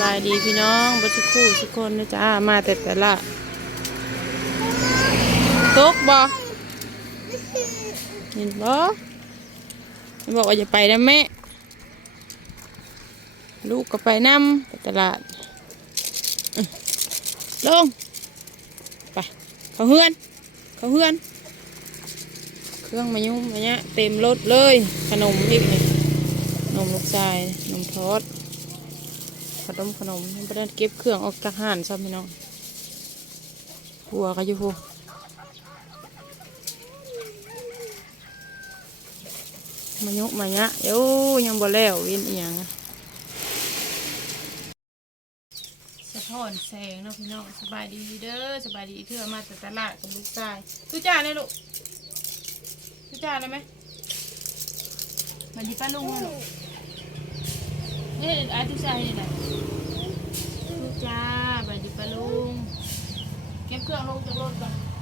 บายดีพี่น้องบัจจุคู่ทุกคนนะจ้ามาแต่แต่ละตกบ่เห็นบ่มันบอกว่าจะไปนะแม่ลูกก็ไปนำไปตลาดลงไปเขาเฮือน เขาเฮือน เครื่องมายุ่งมาเนี้ยเต็มรถเลย ขนมอีกนี่ขนมลูกชายขนมทอด ขนมขนมไม่ได้เก็บเครื่องออกจากห่านซ้ำพี่น้องหัวก็อยู่พูมายุมาเนี้ยเดี๋ยวยังบ่แล้วเวียนเอียงสะท้อนแสงเนาะพี่น้องสบายดีเด้อสบายดีเทื่อมาแต่ตลาดกับลูกชายทุจ้าเนี่ยลูกทุจ้าเลยไหมมาดีป้าลุงนะลูกนี่ไอ้ทุจ้าให้ไหนลูกจ้าบายดีปะลุงเก็บเครื่องลย ให้เม็ดไปลูกพลอยห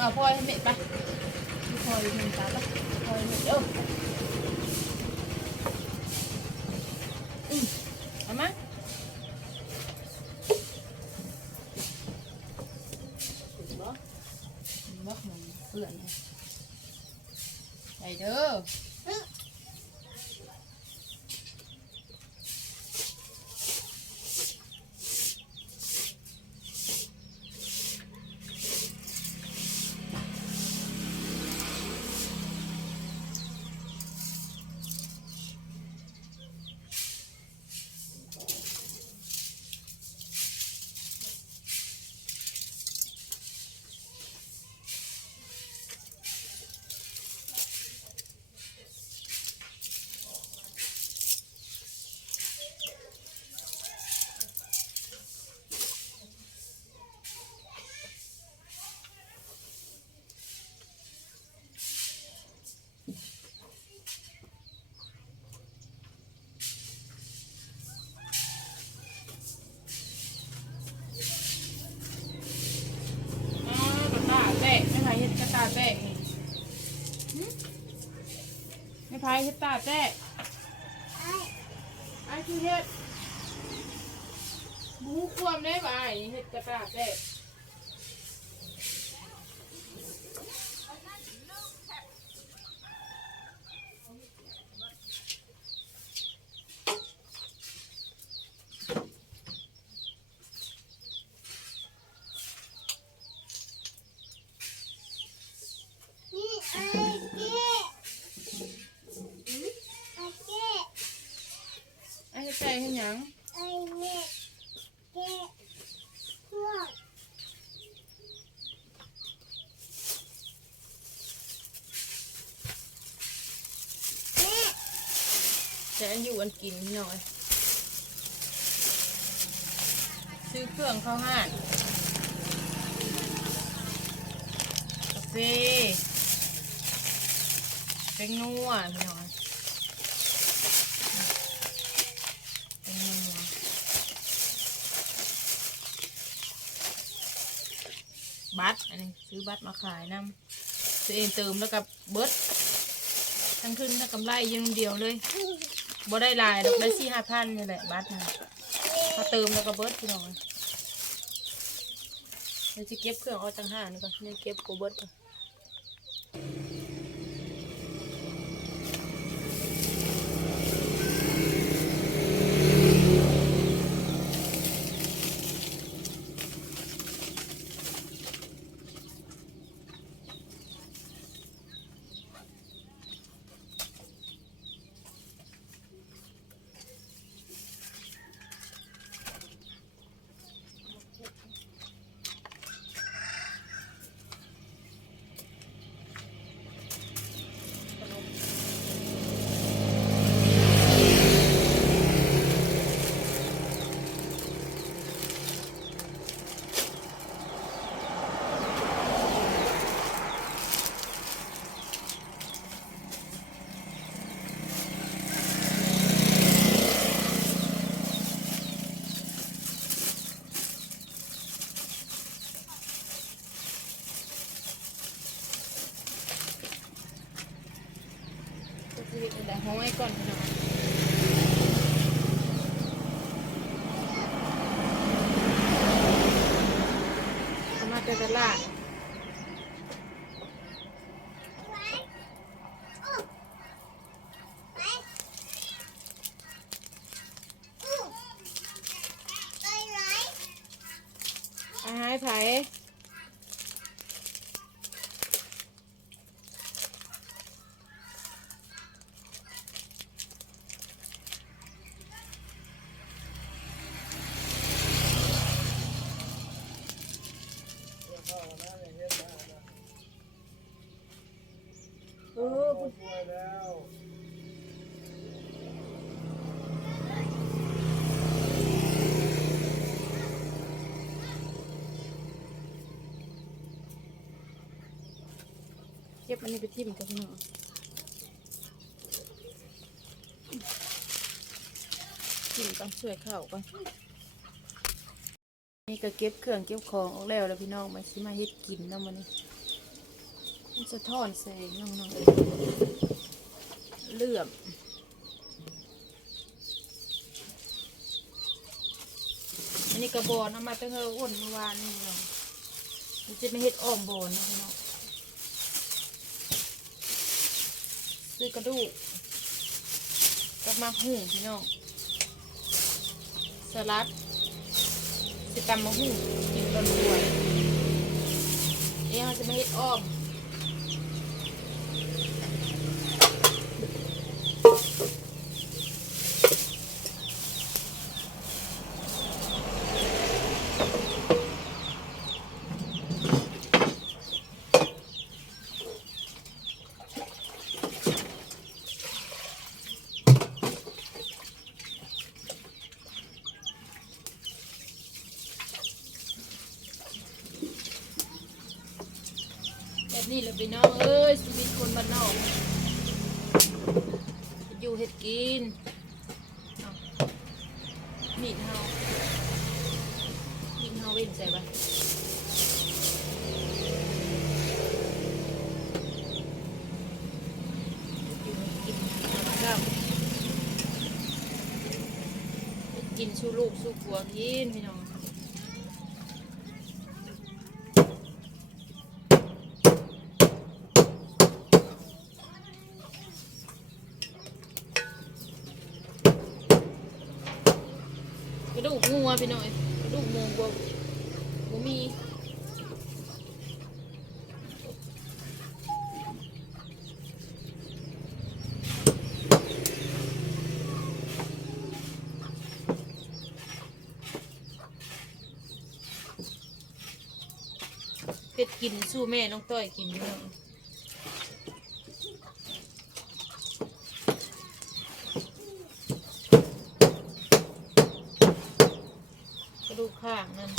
นึ่งตาไปพลอยเม็ดเด้ออืมเอามาบ่บ่มันเปื่อนเนี่ยไปเด้อ อ๋อกระตาแตกไม่พายเฮ็ดกระตาแตกนี่หึไม่พาย เฮ็ดตาแตกไอ้คือเฮ็ดบูความได้บ่ไอ้เฮ็ดกระตาแตกไอ้เฮ็ดแตกเฮ็ดหยังแต่ อันกินพี่น้อยซื้อเครื่องเข้าห้างกาแฟเป็นนัวพี่น้อยเป็นนัวบัตรอันนี้ซื้อบัตรมาขายนำตัวเองเติมแล้วกับเบิร์ดทั้งขึ้นทั้งกำไรยังเดียวเลย บ่ได้หลายดอกได้สี่ห้าพันนี่แหละบัตรนะถ้าเติมแล้วก็เบิร์ดพี่น้องเดี๋ยวจะเก็บเครื่องเอาจังห้านี่ก่อนเดี๋ยวเก็บโกเบิร์ดก่อน ก่อนพี่น้องเอามาจากตลาดอาหารไผ อันนี้ไปทิ่มกันพี่น้องทิ่มต้องช่วยเข้าก่อนนี่ก็เก็บเครื่องเก็บของออกแล้วแล้วพี่น้องมาชิมาเฮ็ดกินเนาะมันนี้มันจะทอนแสงน้องๆเลื่อมอันนี้กระบอนเอามาตั้งแต่อ้วนเมื่อวานนี่เนาะมันจะไม่เฮ็ดอ้อมบอนนะพี่น้อง ซื้อกระดูกกับมาหุ่งพี่น้องสลัดสิตำมาหุ่งกินตอนรวยนี่เราจะไม่เฮ็ดอ้อม แบบนี้แหละพี่น้องเอ้ยชีวิตคนบ้านนอกอยู่เฮ็ด กินมีดเฮามีดเฮาเว้นใส่ปะอยู่เฮ็ดกินกินสู้ลูกสู้ผัวกินพี่น้อง ก ระดูกงัวพี่น้อยกระดูกหมูบ่บ่มีเป็ดกินสู้แม่น้องต้อยกินพี่น้องกระดูก ข้างนั่น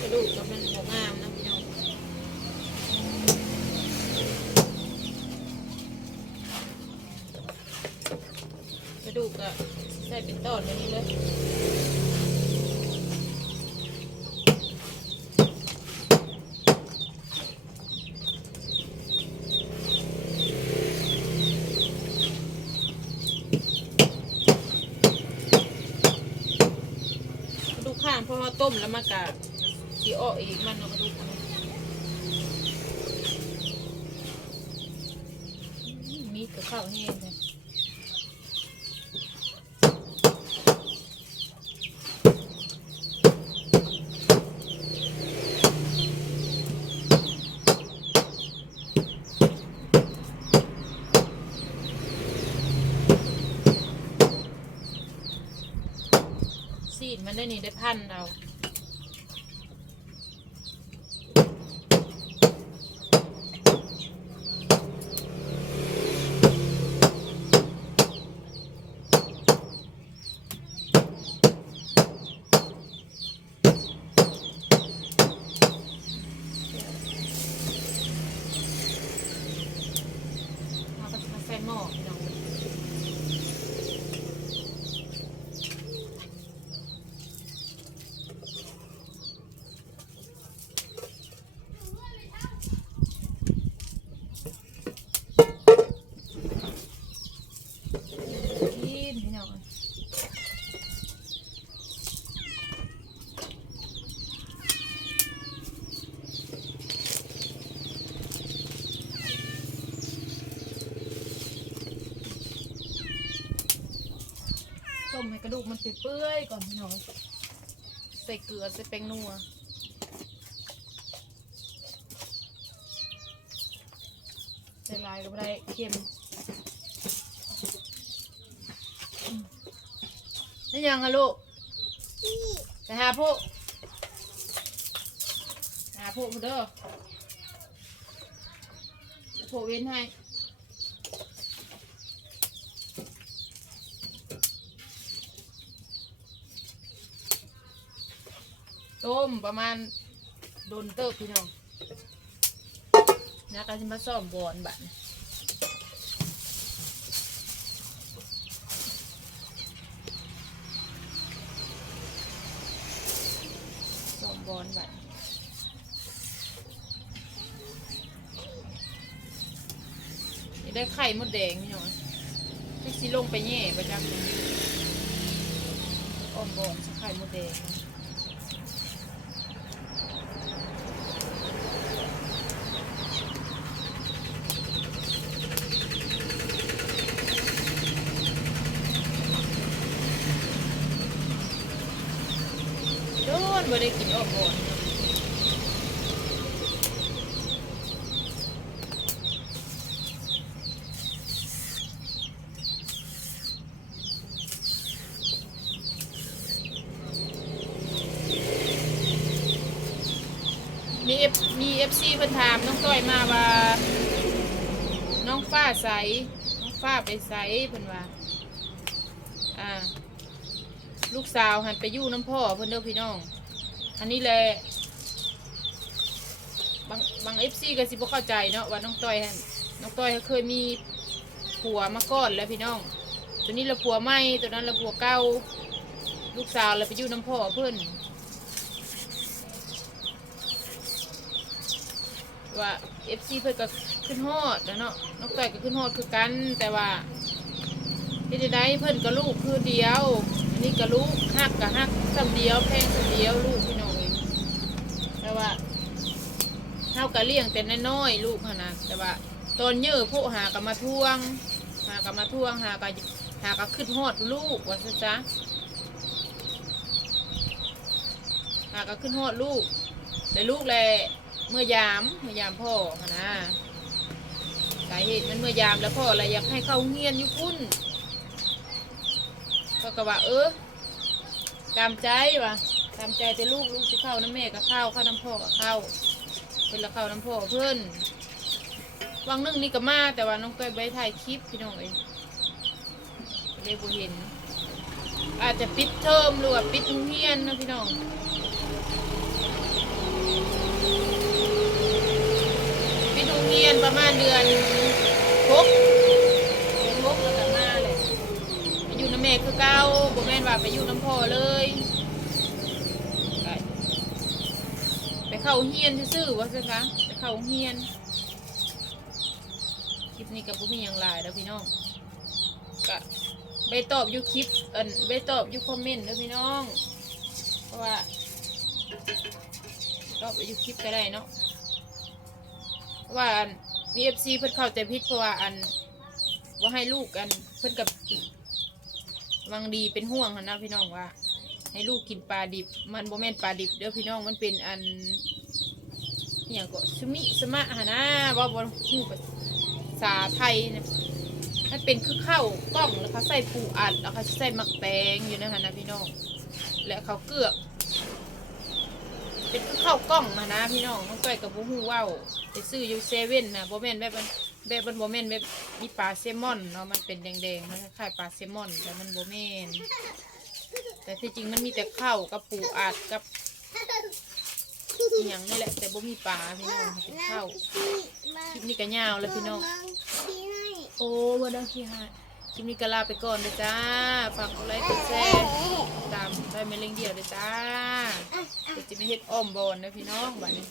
กระดูกก็มันบ่งามนะพี่น้องกระดูกก็ใส่เป็นตอนแบบนี้เลย กระดูกข้างเพราะว่าต้ม แล้วมันกะสีออกเองมันเนาะก็ดูมีกับข้าวแห้งเลยซีดมันได้นี่ได้พันเรา เราก็จะมาใส่หม้อพี่น้อง มันเปื่ อยๆก่อนพี่น้องใส่เกลือใส่แป้งนัวใส่ลายก็ไม่ได้เค็มนี่ยังอะลูกไปหาพวกหาพวกมาเด้อพวกเว้นให้ ต้มประมาณโดนเติบพี่น้องนะก็จะมาซ่อมบอลบัดนี้ซ่อมบอลบัดนี่ได้ไข่มดแดงพี่น้องพี่สิลงไปแย่ประจำอ้อมบอลไข่มดแดง ม่ได้กินออกก่อนมีเอฟมีเอฟซีเพิ่นถามน้องต้อยมาว่า น้องฟ้าใส น้องฟ้าไปใสเพิ่นว่า อ่า ลูกสาวหันไปอยู่น้ำพ่อเพิ่นเด้อพี่น้อง อันนี้แหละบางบางเอฟซีก็สิบ่เข้าใจเนาะว่าน้องต้อยหั่นน้องต้อยเคยมีผัวมาก่อนแล้วพี่น้อง ตัวนี้ละผัวใหม่ตัวนั้นละผัวเก่าลูกสาวเลยไปอยู่น้ำพ่อเพิ่อนว่าเอฟซีเพิ่อนก็ขึ้นฮอดแล้วเนาะน้องต้อยก็ขึ้นฮอดคือกันแต่ว่าเฮ็ดได้เพิ่อนก็ลูกคือเดียว อันนี้ก็ลูกฮักก็ฮักซ้ำเดียวแพงซ้ำเดียวลูกพี่น้องเองแต่ว่า เฮาก็เลี้ยงแต่น้อยๆลูกหั่นนะแต่ว่าตอนเยอะพวกหาก็มาทวง หาก็มาทวงหาก็หาก็ขึ้นฮอดลูกว่าซะจ้ะหาก็ขึ้นฮอดลูกแต่ลูกแลเมื่อยามเมื่อยามพ่อหั่นนะสาเหตุมันเมื่อยามแล้วพ่ออะไรอยากให้เข้าโรงเรียนอยู่พุ่นก็ก็ว่าเออตามใจว่ะตามใจแต่ลูกลูกสิเข้าน้ำแม่ก็เข้าเข้าน้ำพ่อก็เข้า เพิ่นละเข้าน้ำพ่อเพิ่อนวังนึงนี่ก็มาแต่ว่าน้องก้อยไปถ่ายคลิปพี่น้องเองเลยบ่เห็น อาจจะปิดเทอมหรือว่าปิดโรงเรียนนะพี่น้องปิดโรงเรียนประมาณเดือนหกเดือนหกแล้วก็มาเลยไปอยู่น้ำแม่คือเก้าบ่แม่นว่าไปอยู่น้ำพ่อเลยไปไป เข้าเฮียนซื่อๆว่าซะคะไปเข้าเฮียน คลิปนี้กับบ่มีหยังหลายแล้วพี่น้องก็ไปตอบอยู่คลิปเอินไปตอบอยู่คอมเมนต์เด้อพี่น้อง เพราะว่าตอบอยู่คลิปก็ได้เนาะเพราะว่าอันมีเอฟซีเพิ่นเข้าใจผิดเพราะว่าอันว่าให้ลูกอันเพิ่นกับวังดีเป็นห่วงนะพี่น้องว่า ให้ลูกกินปลาดิบ มันโบแมนปลาดิบเด้อพี่น้องมันเป็นอันอย่างก็สมิสมะหนนะว่าบนหูภาษาไทยนะมันเป็นคือข้าวกล้องแล้วเขาใส่ปูอัดแล้วเขาใส่มักแตงอยู่นะฮะนะพี่น้อง และเขาเกลือก เป็นคือข้าวกล้องนะนะพี่น้องน้องก้อยกับบูฮูว่าวไปซื้ออยู่เซเว่นนะโบแมนแบบมันแบบมันโบแมนแบบมีปลาแซมอนเนาะมันเป็นแดงๆมันคล้ายปลาแซมอนแต่มันโบแมน แต่ที่จริงมันมีแต่ข้าวกับปูอัดกับอหย่างนี่แหละ แต่บ่มีปลาพี่น้องเป็นข้าวคลิปนี้ก็ยาวแล้วพี่น้อง โอ้วันนี้ที่ห้าคลิปนี้ก็ลาไปก่อนเลยจ้าฝากกดไลค์กดแชร์ตามไปเมลิงเดียวเลยจ้าเดี๋ยวจะไม่เฮ็ดอ้อมบอลนะพี่น้องบัดนี้